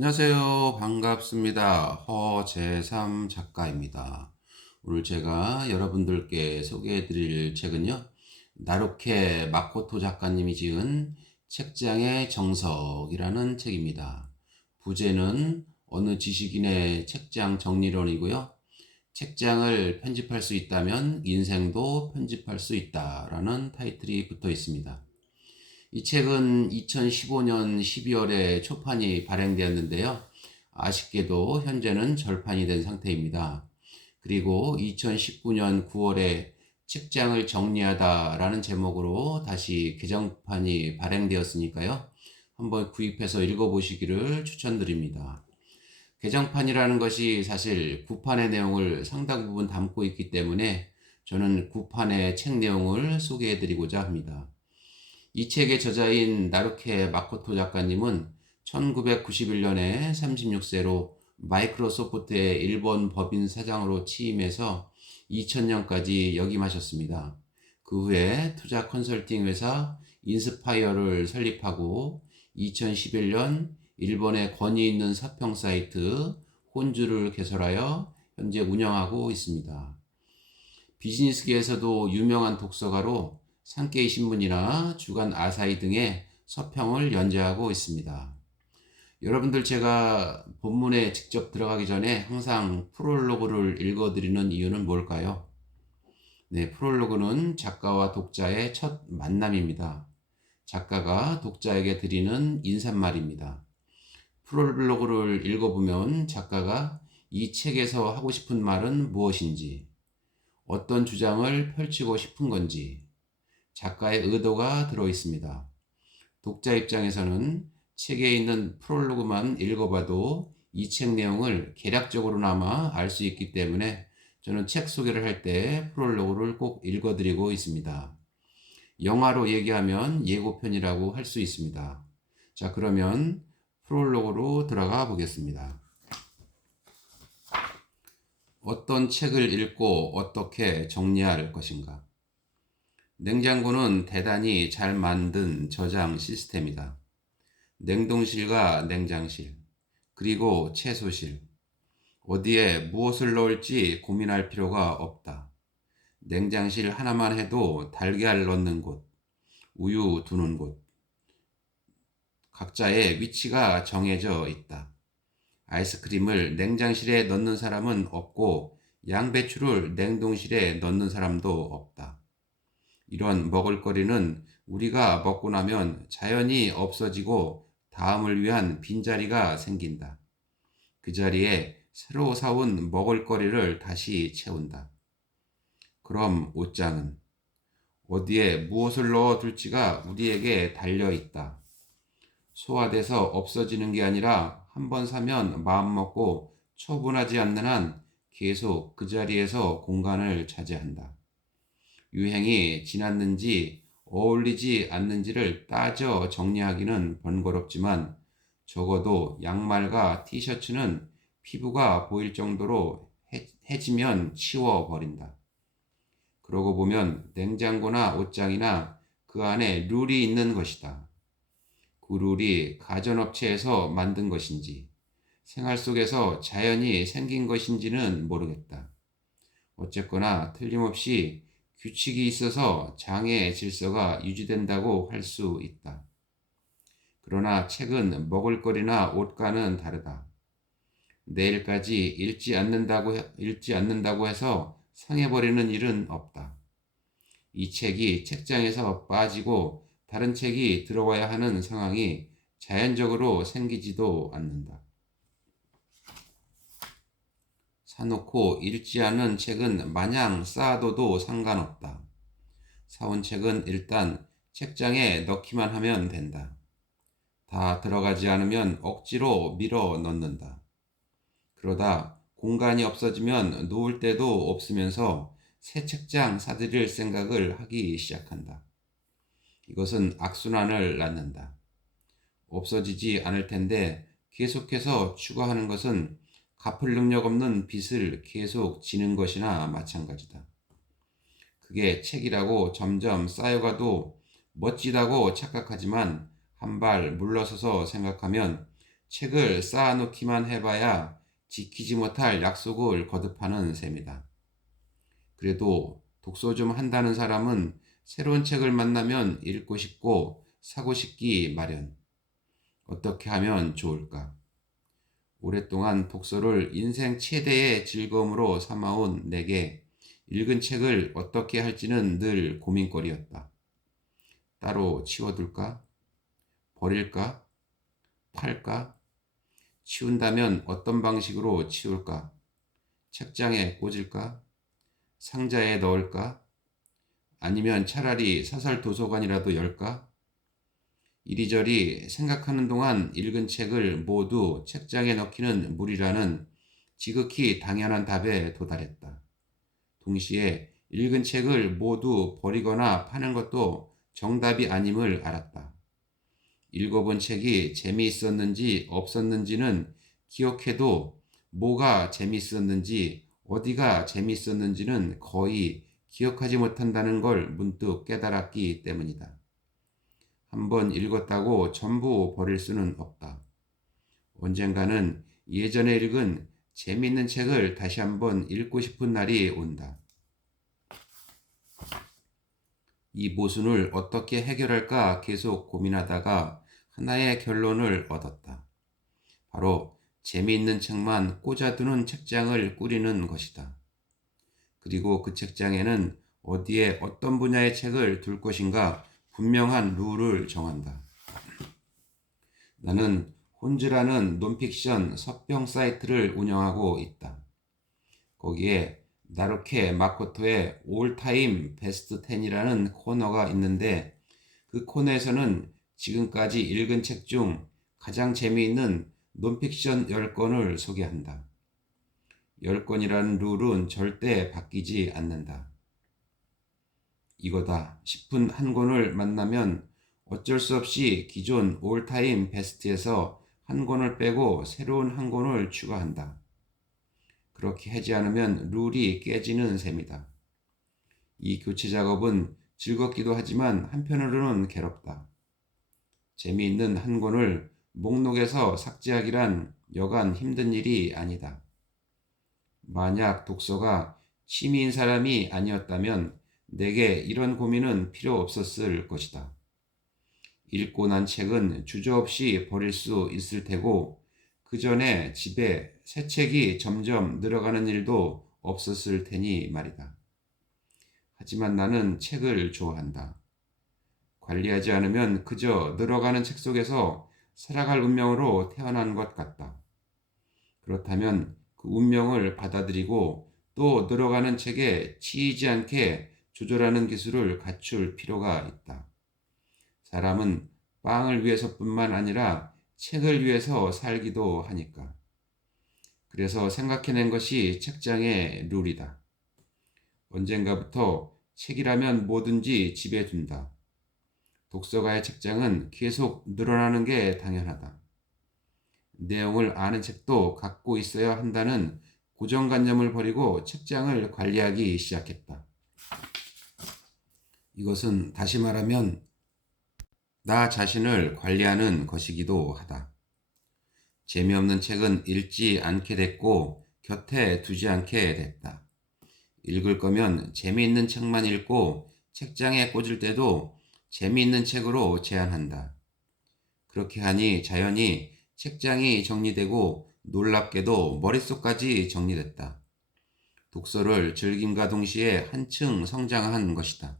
안녕하세요. 반갑습니다. 허재삼 작가입니다. 오늘 제가 여러분들께 소개해 드릴 책은요, 나루케 마코토 작가님이 지은 책장의 정석이라는 책입니다. 부제는 어느 지식인의 책장 정리론이고요. 책장을 편집할 수 있다면 인생도 편집할 수 있다라는 타이틀이 붙어 있습니다. 이 책은 2015년 12월에 초판이 발행되었는데요. 아쉽게도 현재는 절판이 된 상태입니다. 그리고 2019년 9월에 책장을 정리하다라는 제목으로 다시 개정판이 발행되었으니까요. 한번 구입해서 읽어보시기를 추천드립니다. 개정판이라는 것이 사실 구판의 내용을 상당 부분 담고 있기 때문에 저는 구판의 책 내용을 소개해드리고자 합니다. 이 책의 저자인 나루케 마코토 작가님은 1991년에 36세로 마이크로소프트의 일본 법인 사장으로 취임해서 2000년까지 역임하셨습니다. 그 후에 투자 컨설팅 회사 인스파이어를 설립하고 2011년 일본의 권위 있는 서평 사이트 혼주를 개설하여 현재 운영하고 있습니다. 비즈니스계에서도 유명한 독서가로 산케이 신문이나 주간 아사히 등의 서평을 연재하고 있습니다. 여러분들 제가 본문에 직접 들어가기 전에 항상 프롤로그를 읽어드리는 이유는 뭘까요? 네, 프롤로그는 작가와 독자의 첫 만남입니다. 작가가 독자에게 드리는 인사말입니다. 프롤로그를 읽어보면 작가가 이 책에서 하고 싶은 말은 무엇인지, 어떤 주장을 펼치고 싶은 건지, 작가의 의도가 들어 있습니다. 독자 입장에서는 책에 있는 프롤로그만 읽어봐도 이 책 내용을 개략적으로나마 알 수 있기 때문에 저는 책 소개를 할 때 프롤로그를 꼭 읽어드리고 있습니다. 영화로 얘기하면 예고편이라고 할 수 있습니다. 자, 그러면 프롤로그로 들어가 보겠습니다. 어떤 책을 읽고 어떻게 정리해야 할 것인가? 냉장고는 대단히 잘 만든 저장 시스템이다. 냉동실과 냉장실, 그리고 채소실, 어디에 무엇을 넣을지 고민할 필요가 없다. 냉장실 하나만 해도 달걀 넣는 곳, 우유 두는 곳, 각자의 위치가 정해져 있다. 아이스크림을 냉장실에 넣는 사람은 없고 양배추를 냉동실에 넣는 사람도 없다. 이런 먹을거리는 우리가 먹고 나면 자연히 없어지고 다음을 위한 빈자리가 생긴다. 그 자리에 새로 사온 먹을거리를 다시 채운다. 그럼 옷장은 어디에 무엇을 넣어둘지가 우리에게 달려 있다. 소화돼서 없어지는 게 아니라 한번 사면 마음먹고 처분하지 않는 한 계속 그 자리에서 공간을 차지한다. 유행이 지났는지 어울리지 않는지를 따져 정리하기는 번거롭지만 적어도 양말과 티셔츠는 피부가 보일 정도로 해지면 치워버린다. 그러고 보면 냉장고나 옷장이나 그 안에 룰이 있는 것이다. 그 룰이 가전업체에서 만든 것인지 생활 속에서 자연히 생긴 것인지는 모르겠다. 어쨌거나 틀림없이 규칙이 있어서 장의 질서가 유지된다고 할 수 있다. 그러나 책은 먹을거리나 옷과는 다르다. 내일까지 읽지 않는다고 해서 상해버리는 일은 없다. 이 책이 책장에서 빠지고 다른 책이 들어와야 하는 상황이 자연적으로 생기지도 않는다. 사놓고 읽지 않은 책은 마냥 쌓아둬도 상관없다. 사온 책은 일단 책장에 넣기만 하면 된다. 다 들어가지 않으면 억지로 밀어 넣는다. 그러다 공간이 없어지면 놓을 데도 없으면서 새 책장 사들일 생각을 하기 시작한다. 이것은 악순환을 낳는다. 없어지지 않을 텐데 계속해서 추가하는 것은 갚을 능력 없는 빚을 계속 지는 것이나 마찬가지다. 그게 책이라고 점점 쌓여가도 멋지다고 착각하지만 한 발 물러서서 생각하면 책을 쌓아놓기만 해봐야 지키지 못할 약속을 거듭하는 셈이다. 그래도 독서 좀 한다는 사람은 새로운 책을 만나면 읽고 싶고 사고 싶기 마련. 어떻게 하면 좋을까? 오랫동안 독서를 인생 최대의 즐거움으로 삼아온 내게 읽은 책을 어떻게 할지는 늘 고민거리였다. 따로 치워둘까? 버릴까? 팔까? 치운다면 어떤 방식으로 치울까? 책장에 꽂을까? 상자에 넣을까? 아니면 차라리 사설 도서관이라도 열까? 이리저리 생각하는 동안 읽은 책을 모두 책장에 넣기는 무리라는 지극히 당연한 답에 도달했다. 동시에 읽은 책을 모두 버리거나 파는 것도 정답이 아님을 알았다. 읽어본 책이 재미있었는지 없었는지는 기억해도 뭐가 재미있었는지 어디가 재미있었는지는 거의 기억하지 못한다는 걸 문득 깨달았기 때문이다. 한번 읽었다고 전부 버릴 수는 없다. 언젠가는 예전에 읽은 재미있는 책을 다시 한번 읽고 싶은 날이 온다. 이 모순을 어떻게 해결할까 계속 고민하다가 하나의 결론을 얻었다. 바로 재미있는 책만 꽂아두는 책장을 꾸리는 것이다. 그리고 그 책장에는 어디에 어떤 분야의 책을 둘 것인가 분명한 룰을 정한다. 나는 혼즈라는 논픽션 서평 사이트를 운영하고 있다. 거기에 나루케 마코토의 올타임 베스트 10이라는 코너가 있는데 그 코너에서는 지금까지 읽은 책 중 가장 재미있는 논픽션 10권을 소개한다. 10권이라는 룰은 절대 바뀌지 않는다. 이거다 싶은 한 권을 만나면 어쩔 수 없이 기존 올타임 베스트에서 한 권을 빼고 새로운 한 권을 추가한다. 그렇게 하지 않으면 룰이 깨지는 셈이다. 이 교체 작업은 즐겁기도 하지만 한편으로는 괴롭다. 재미있는 한 권을 목록에서 삭제하기란 여간 힘든 일이 아니다. 만약 독서가 취미인 사람이 아니었다면 내게 이런 고민은 필요 없었을 것이다. 읽고 난 책은 주저없이 버릴 수 있을 테고 그 전에 집에 새 책이 점점 늘어가는 일도 없었을 테니 말이다. 하지만 나는 책을 좋아한다. 관리하지 않으면 그저 늘어가는 책 속에서 살아갈 운명으로 태어난 것 같다. 그렇다면 그 운명을 받아들이고 또 늘어가는 책에 치이지 않게 조절하는 기술을 갖출 필요가 있다. 사람은 빵을 위해서뿐만 아니라 책을 위해서 살기도 하니까. 그래서 생각해낸 것이 책장의 룰이다. 언젠가부터 책이라면 뭐든지 집에 둔다. 독서가의 책장은 계속 늘어나는 게 당연하다. 내용을 아는 책도 갖고 있어야 한다는 고정관념을 버리고 책장을 관리하기 시작했다. 이것은 다시 말하면 나 자신을 관리하는 것이기도 하다. 재미없는 책은 읽지 않게 됐고 곁에 두지 않게 됐다. 읽을 거면 재미있는 책만 읽고 책장에 꽂을 때도 재미있는 책으로 제한한다. 그렇게 하니 자연히 책장이 정리되고 놀랍게도 머릿속까지 정리됐다. 독서를 즐김과 동시에 한층 성장한 것이다.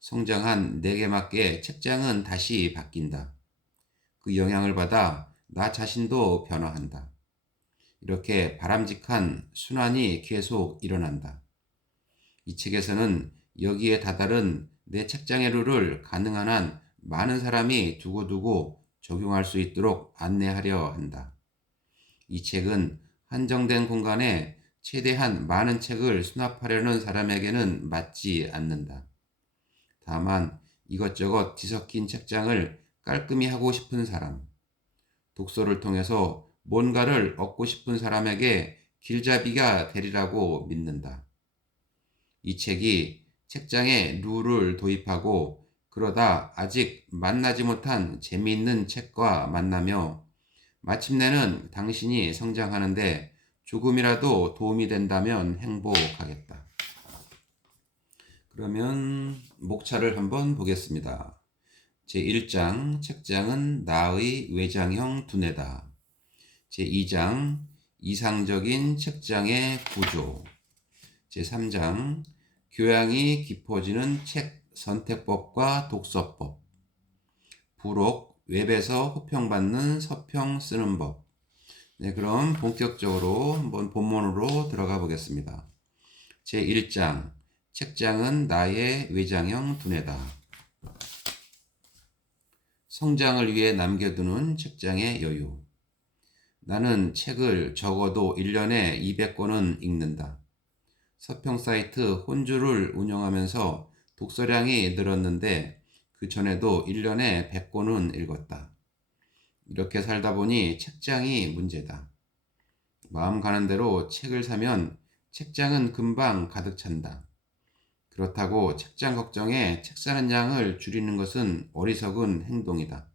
성장한 내게 맞게 책장은 다시 바뀐다. 그 영향을 받아 나 자신도 변화한다. 이렇게 바람직한 순환이 계속 일어난다. 이 책에서는 여기에 다다른 내 책장의 룰을 가능한 한 많은 사람이 두고두고 적용할 수 있도록 안내하려 한다. 이 책은 한정된 공간에 최대한 많은 책을 수납하려는 사람에게는 맞지 않는다. 다만 이것저것 뒤섞인 책장을 깔끔히 하고 싶은 사람, 독서를 통해서 뭔가를 얻고 싶은 사람에게 길잡이가 되리라고 믿는다. 이 책이 책장에 룰을 도입하고 그러다 아직 만나지 못한 재미있는 책과 만나며 마침내는 당신이 성장하는데 조금이라도 도움이 된다면 행복하겠다. 그러면 목차를 한번 보겠습니다. 제1장 책장은 나의 외장형 두뇌다. 제2장 이상적인 책장의 구조. 제3장 교양이 깊어지는 책 선택법과 독서법. 부록 웹에서 호평받는 서평 쓰는 법. 네, 그럼 본격적으로 한번 본문으로 들어가 보겠습니다. 제1장 책장은 나의 외장형 두뇌다. 성장을 위해 남겨두는 책장의 여유. 나는 책을 적어도 1년에 200권은 읽는다. 서평 사이트 혼주를 운영하면서 독서량이 늘었는데 그 전에도 1년에 100권은 읽었다. 이렇게 살다 보니 책장이 문제다. 마음 가는 대로 책을 사면 책장은 금방 가득 찬다. 그렇다고 책장 걱정에 책 사는 양을 줄이는 것은 어리석은 행동이다.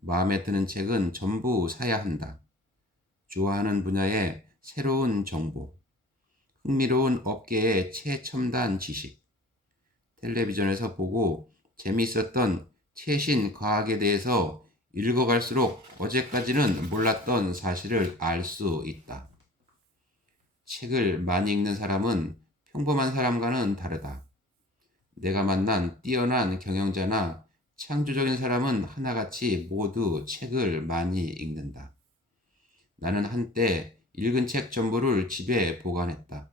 마음에 드는 책은 전부 사야 한다. 좋아하는 분야의 새로운 정보, 흥미로운 업계의 최첨단 지식, 텔레비전에서 보고 재미있었던 최신 과학에 대해서 읽어갈수록 어제까지는 몰랐던 사실을 알 수 있다. 책을 많이 읽는 사람은 평범한 사람과는 다르다. 내가 만난 뛰어난 경영자나 창조적인 사람은 하나같이 모두 책을 많이 읽는다. 나는 한때 읽은 책 전부를 집에 보관했다.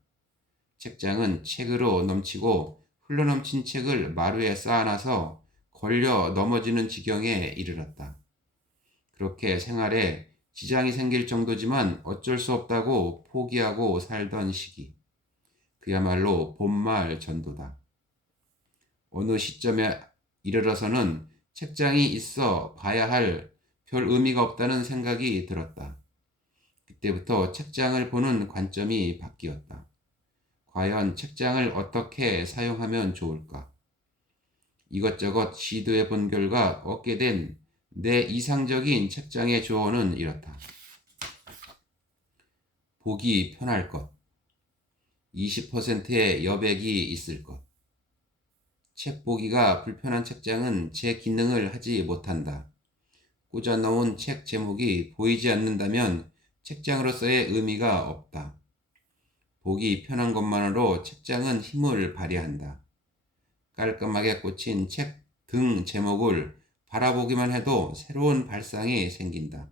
책장은 책으로 넘치고 흘러넘친 책을 마루에 쌓아놔서 걸려 넘어지는 지경에 이르렀다. 그렇게 생활에 지장이 생길 정도지만 어쩔 수 없다고 포기하고 살던 시기. 그야말로 본말 전도다. 어느 시점에 이르러서는 책장이 있어 봐야 할 별 의미가 없다는 생각이 들었다. 그때부터 책장을 보는 관점이 바뀌었다. 과연 책장을 어떻게 사용하면 좋을까? 이것저것 시도해 본 결과 얻게 된 내 이상적인 책장의 조언은 이렇다. 보기 편할 것. 20%의 여백이 있을 것. 책 보기가 불편한 책장은 제 기능을 하지 못한다. 꽂아 넣은 책 제목이 보이지 않는다면 책장으로서의 의미가 없다. 보기 편한 것만으로 책장은 힘을 발휘한다. 깔끔하게 꽂힌 책 등 제목을 바라보기만 해도 새로운 발상이 생긴다.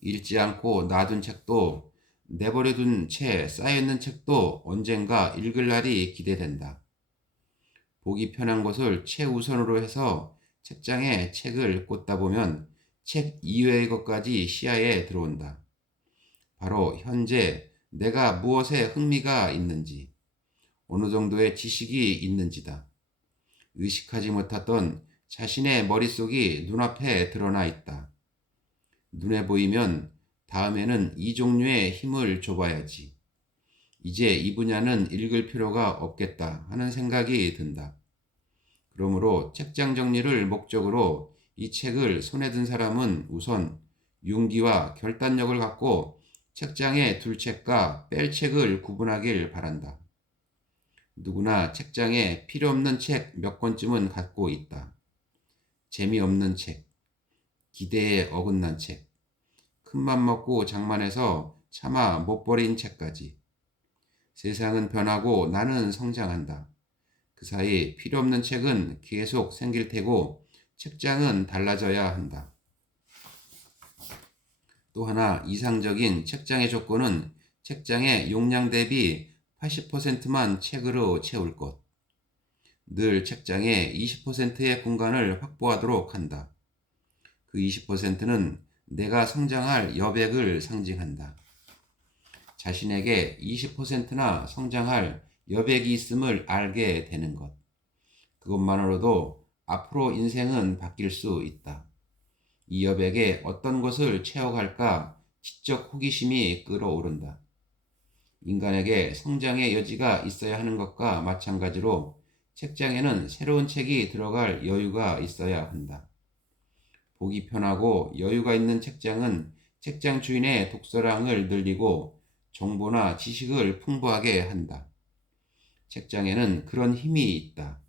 읽지 않고 놔둔 책도 내버려둔 채 쌓여있는 책도 언젠가 읽을 날이 기대된다. 보기 편한 것을 최우선으로 해서 책장에 책을 꽂다 보면 책 이외의 것까지 시야에 들어온다. 바로 현재 내가 무엇에 흥미가 있는지, 어느 정도의 지식이 있는지다. 의식하지 못했던 자신의 머릿속이 눈앞에 드러나 있다. 눈에 보이면 다음에는 이 종류의 힘을 줘봐야지. 이제 이 분야는 읽을 필요가 없겠다 하는 생각이 든다. 그러므로 책장 정리를 목적으로 이 책을 손에 든 사람은 우선 용기와 결단력을 갖고 책장에 둘 책과 뺄 책을 구분하길 바란다. 누구나 책장에 필요 없는 책 몇 권쯤은 갖고 있다. 재미없는 책, 기대에 어긋난 책, 큰맘 먹고 장만해서 차마 못 버린 책까지. 세상은 변하고 나는 성장한다. 그 사이 필요 없는 책은 계속 생길 테고 책장은 달라져야 한다. 또 하나 이상적인 책장의 조건은 책장의 용량 대비 80%만 책으로 채울 것. 늘 책장에 20%의 공간을 확보하도록 한다. 그 20%는 내가 성장할 여백을 상징한다. 자신에게 20%나 성장할 여백이 있음을 알게 되는 것. 그것만으로도 앞으로 인생은 바뀔 수 있다. 이 여백에 어떤 것을 채워갈까 지적 호기심이 끌어오른다. 인간에게 성장의 여지가 있어야 하는 것과 마찬가지로 책장에는 새로운 책이 들어갈 여유가 있어야 한다. 보기 편하고 여유가 있는 책장은 책장 주인의 독서량을 늘리고 정보나 지식을 풍부하게 한다. 책장에는 그런 힘이 있다.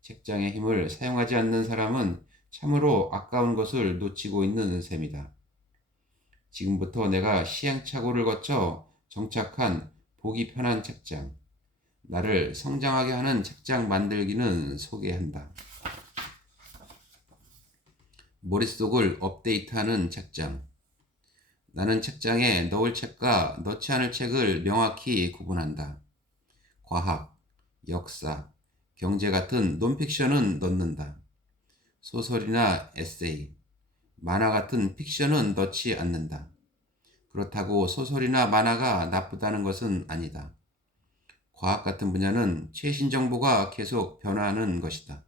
책장의 힘을 사용하지 않는 사람은 참으로 아까운 것을 놓치고 있는 셈이다. 지금부터 내가 시행착오를 거쳐 정착한 보기 편한 책장, 나를 성장하게 하는 책장 만들기는 소개한다. 머릿속을 업데이트하는 책장. 나는 책장에 넣을 책과 넣지 않을 책을 명확히 구분한다. 과학, 역사, 경제 같은 논픽션은 넣는다. 소설이나 에세이, 만화 같은 픽션은 넣지 않는다. 그렇다고 소설이나 만화가 나쁘다는 것은 아니다. 과학 같은 분야는 최신 정보가 계속 변화하는 것이다.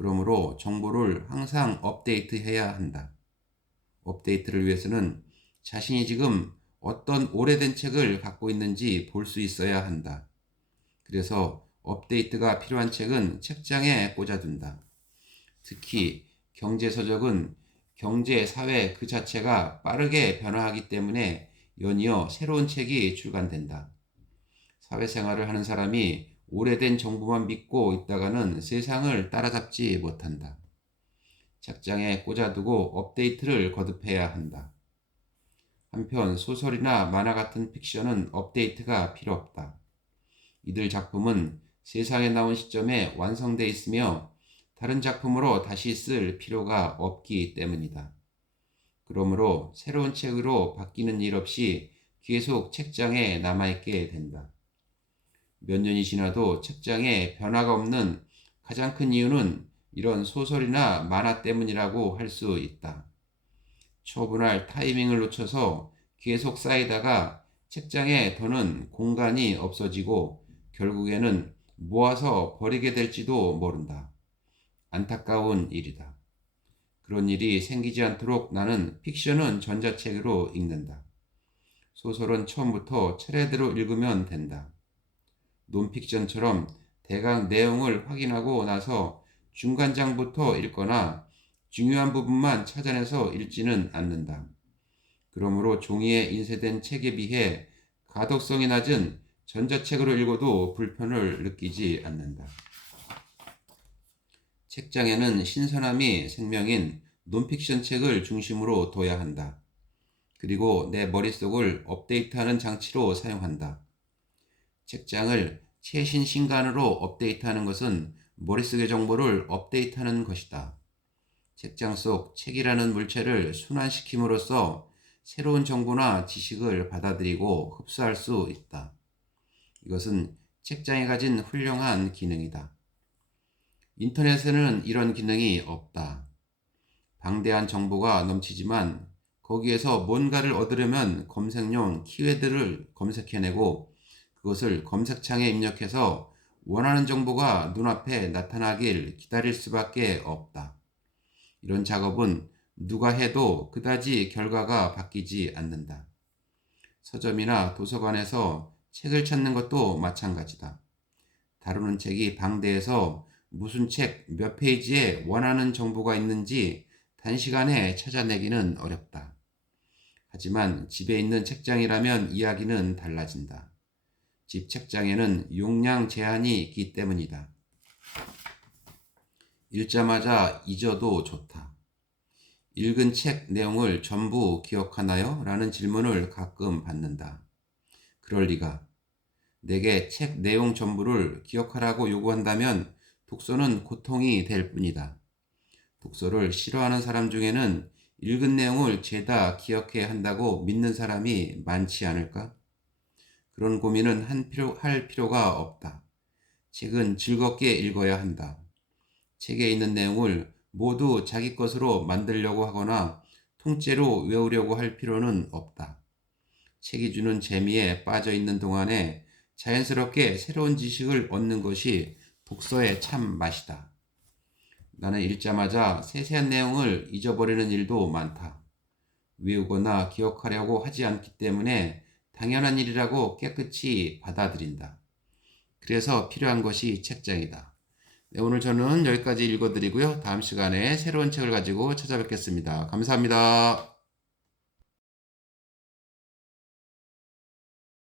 그러므로 정보를 항상 업데이트해야 한다. 업데이트를 위해서는 자신이 지금 어떤 오래된 책을 갖고 있는지 볼 수 있어야 한다. 그래서 업데이트가 필요한 책은 책장에 꽂아둔다. 특히 경제서적은 경제, 사회 그 자체가 빠르게 변화하기 때문에 연이어 새로운 책이 출간된다. 사회생활을 하는 사람이 오래된 정보만 믿고 있다가는 세상을 따라잡지 못한다. 책장에 꽂아두고 업데이트를 거듭해야 한다. 한편 소설이나 만화 같은 픽션은 업데이트가 필요 없다. 이들 작품은 세상에 나온 시점에 완성돼 있으며 다른 작품으로 다시 쓸 필요가 없기 때문이다. 그러므로 새로운 책으로 바뀌는 일 없이 계속 책장에 남아있게 된다. 몇 년이 지나도 책장에 변화가 없는 가장 큰 이유는 이런 소설이나 만화 때문이라고 할 수 있다. 처분할 타이밍을 놓쳐서 계속 쌓이다가 책장에 더는 공간이 없어지고 결국에는 모아서 버리게 될지도 모른다. 안타까운 일이다. 그런 일이 생기지 않도록 나는 픽션은 전자책으로 읽는다. 소설은 처음부터 차례대로 읽으면 된다. 논픽션처럼 대강 내용을 확인하고 나서 중간장부터 읽거나 중요한 부분만 찾아내서 읽지는 않는다. 그러므로 종이에 인쇄된 책에 비해 가독성이 낮은 전자책으로 읽어도 불편을 느끼지 않는다. 책장에는 신선함이 생명인 논픽션 책을 중심으로 둬야 한다. 그리고 내 머릿속을 업데이트하는 장치로 사용한다. 책장을 최신 신간으로 업데이트하는 것은 머릿속의 정보를 업데이트하는 것이다. 책장 속 책이라는 물체를 순환시킴으로써 새로운 정보나 지식을 받아들이고 흡수할 수 있다. 이것은 책장이 가진 훌륭한 기능이다. 인터넷에는 이런 기능이 없다. 방대한 정보가 넘치지만 거기에서 뭔가를 얻으려면 검색용 키워드를 검색해내고 그것을 검색창에 입력해서 원하는 정보가 눈앞에 나타나길 기다릴 수밖에 없다. 이런 작업은 누가 해도 그다지 결과가 바뀌지 않는다. 서점이나 도서관에서 책을 찾는 것도 마찬가지다. 다루는 책이 방대해서 무슨 책 몇 페이지에 원하는 정보가 있는지 단시간에 찾아내기는 어렵다. 하지만 집에 있는 책장이라면 이야기는 달라진다. 집 책장에는 용량 제한이 있기 때문이다. 읽자마자 잊어도 좋다. 읽은 책 내용을 전부 기억하나요? 라는 질문을 가끔 받는다. 그럴 리가. 내게 책 내용 전부를 기억하라고 요구한다면 독서는 고통이 될 뿐이다. 독서를 싫어하는 사람 중에는 읽은 내용을 죄다 기억해야 한다고 믿는 사람이 많지 않을까? 그런 고민은 할 필요가 없다. 책은 즐겁게 읽어야 한다. 책에 있는 내용을 모두 자기 것으로 만들려고 하거나 통째로 외우려고 할 필요는 없다. 책이 주는 재미에 빠져 있는 동안에 자연스럽게 새로운 지식을 얻는 것이 독서의 참 맛이다. 나는 읽자마자 세세한 내용을 잊어버리는 일도 많다. 외우거나 기억하려고 하지 않기 때문에 당연한 일이라고 깨끗이 받아들인다. 그래서 필요한 것이 책장이다. 네, 오늘 저는 여기까지 읽어드리고요. 다음 시간에 새로운 책을 가지고 찾아뵙겠습니다. 감사합니다.